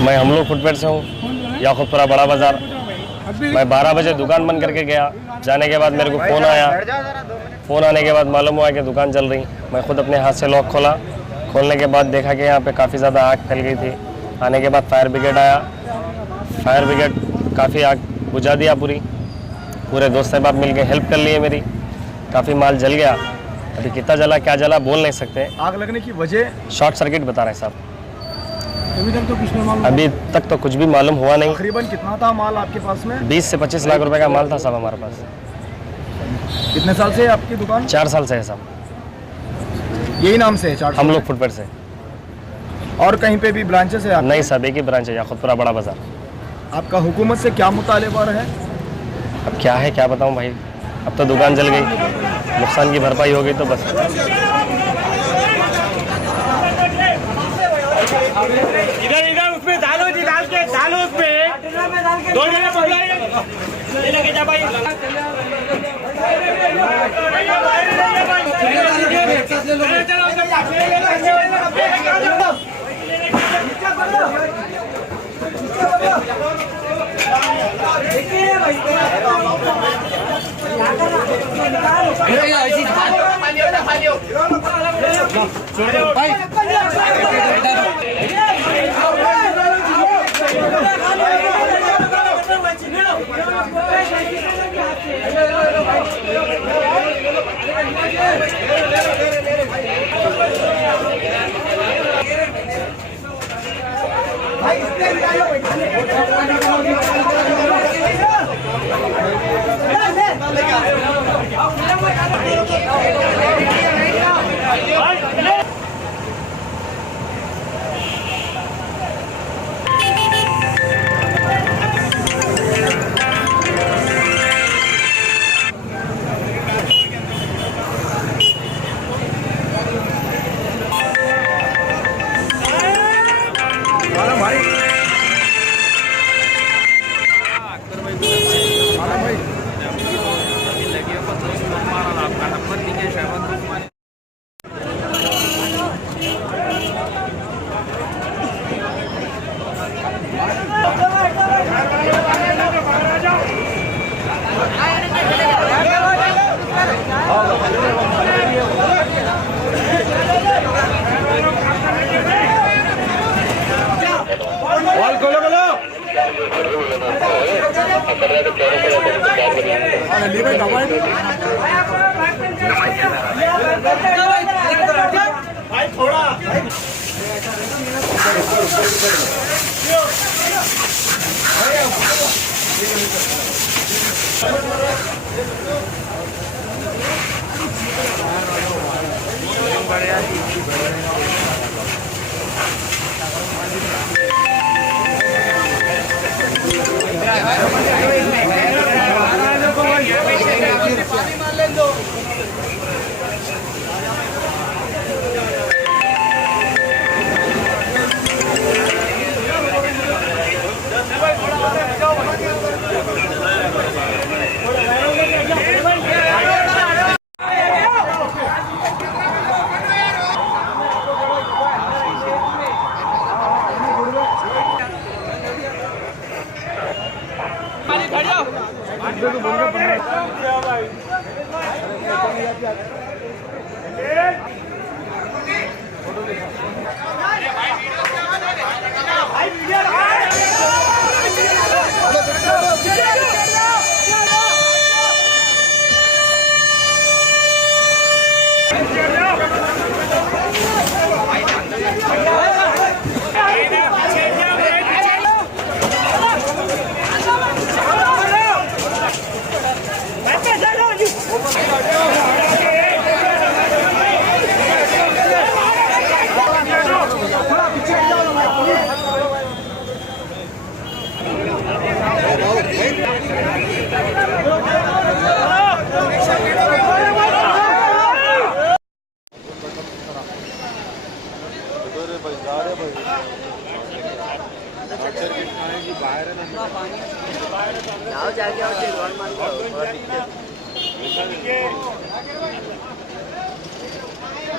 मैं हम लोग फुटपाथ से हूँ, याकूबपुरा बड़ा बाज़ार। मैं 12 बजे दुकान बंद करके गया। जाने के बाद मेरे को फ़ोन आया। फ़ोन आने के बाद मालूम हुआ कि दुकान चल रही। मैं ख़ुद अपने हाथ से लॉक खोला। खोलने के बाद देखा कि यहाँ पे काफ़ी ज़्यादा आग फैल गई थी। आने के बाद फायर ब्रिगेड आया। फायर ब्रिगेड काफ़ी आग बुझा दिया। पूरे दोस्त साहब मिल के हेल्प कर लिए मेरी। काफ़ी माल जल गया। अभी कितना जला क्या जला बोल नहीं सकते। आग लगने की वजह शॉर्ट सर्किट बता रहे साहब। अभी तक तो कुछ भी मालूम हुआ नहीं। तकरीबन कितना था माल आपके पास में? 20 से 25 लाख रुपए का माल था साहब हमारे पास। कितने साल से है आपकी दुकान? 4 साल से है साहब। यही नाम से है? 4 हम लोग फुटपाथ से। और कहीं पे भी ब्रांचेस है? नहीं साहब, एक ही ब्रांच है, याकूबपुरा बड़ा बाज़ार। आपका हुकूमत से क्या मुतालिबा है? अब क्या है क्या बताऊं भाई। अब तो दुकान जल गई, नुकसान की भरपाई हो गई तो बस। इधर उसमें डालो जी, डालो उसमें 2 जगह पकड़ा ये लेके जा भाई।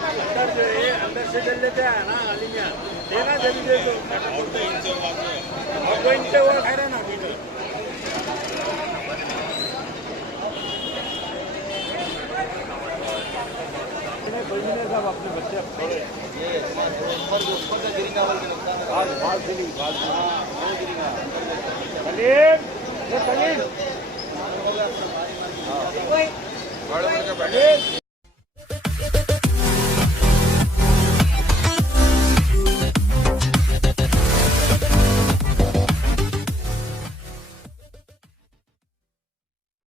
अंदर से जल लेते हैं ना नाली में देना जल्दी दे दो आपको इनसे वो खा रहे ना सब अपने बच्चे ऊपर